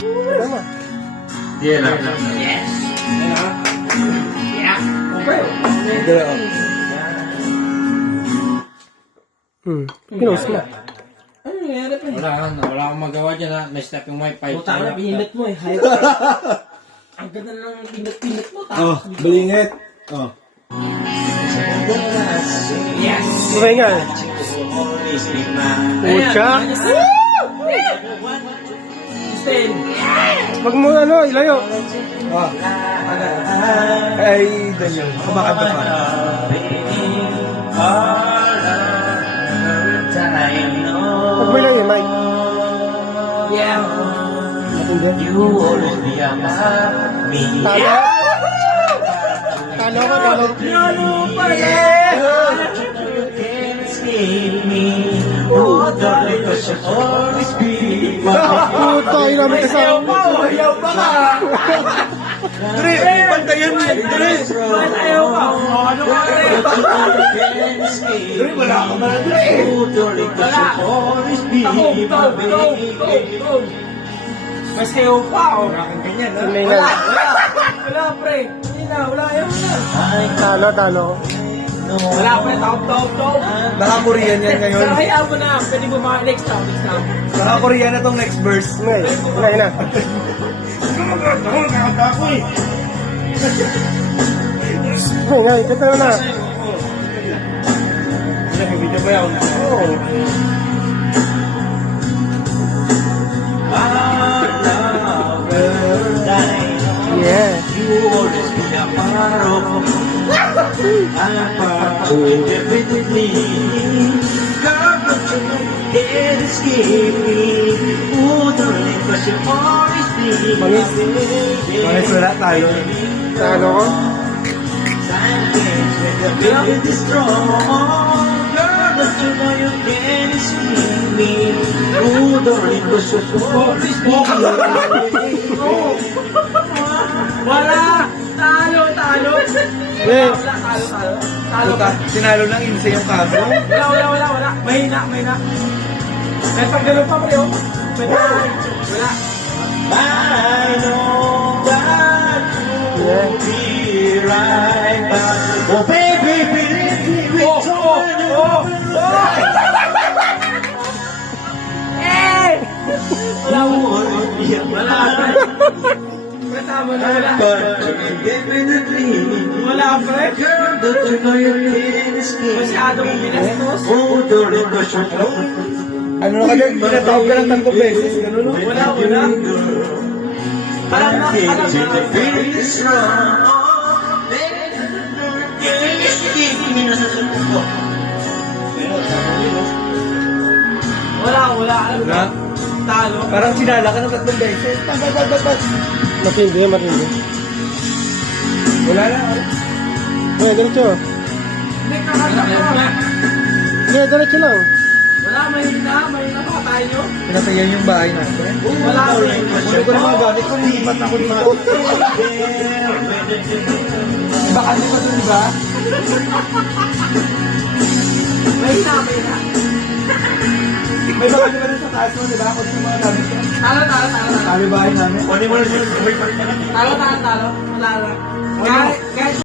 Tama. Yeah, lang. Yes. Yeah. Okay. Dala ko. Pinost na. Ano nangyari pa? Wala akong magawa dyan ha. May step yung wifi. Puta ka na, pinindot mo eh. Ang ganda ng pindot-pindot mo. Oh, balingit. Oh. Yes. Okay nga eh. Pucha. Sten. Wag mo ano, ilayo. Oh. Ay, ganyan. Kumakanta pa. Wag mo ilayo, Mike. Yeah. You always be a me. Talo. Talo ka, talo. Lalo pa Oh, darling, cause you always be Puta, yun namin kasama. Ayaw pa ka. Dre, pantayan mo yan. Dre. Ayaw pa. Ano ka rin? Dre, wala ka na. Dre. Oh, darling, cause you always be Go. Mas ayaw pa. Ganyan, ha? Hindi na. Wala pre. Hindi na. Wala ayaw na. Talo, talo. Wala pre. Top. Naka-Korean yan ngayon. Pero hayaan mo na. Pwede mo mga next round. Naka-Korean na tong next verse. Hindi, ilayo na. Hindi, ngayon, kata na. Video ba yan? Oo. Yeah. You always be a part of indefinitely. God, but you can't escape me. Oh, darling, cause you always be Bakit wala tayo? Talo ko. Silence when the build is strong. Girl, but you know you can't escape me. Oh, darling, cause you always be Wala. Talo. Yeah. Wala. Talo. Puta, sinalo lang insa yung kaso. Wala. Mahina. Kahit pag ganun pa pre, oh. Wala. I know that Yeah. you'll be right back. Oh, baby, believe me, we Pre, tama na. Wala. Definitely, Wala, pre. girl, don't you know you can't escape? Masyado mong binastos. Oh, darling, cause you're Ano na ka dyan? Pinatawag ka ng 3 beses. Ganun, no? Wala. Alam na. Wala. Alam na. Talo. Parang sinala ka ng 3 beses. Pat. Matindi. Wala na. Okay, diretso. Hindi, kakanta ka. Okay, diretso lang. Wala, mahina pa tayo. Pinatayan yung bahay natin. Wala, pre. Ano ko na mga gamit ko? Lipat ako dito. Baka di pa dun, ba? Mahina. May baka di ba dun sa taas mo, di ba? Ako din yung mga gamit ko. Talo. Talo bahay namin. Talo. Wala na. Kahit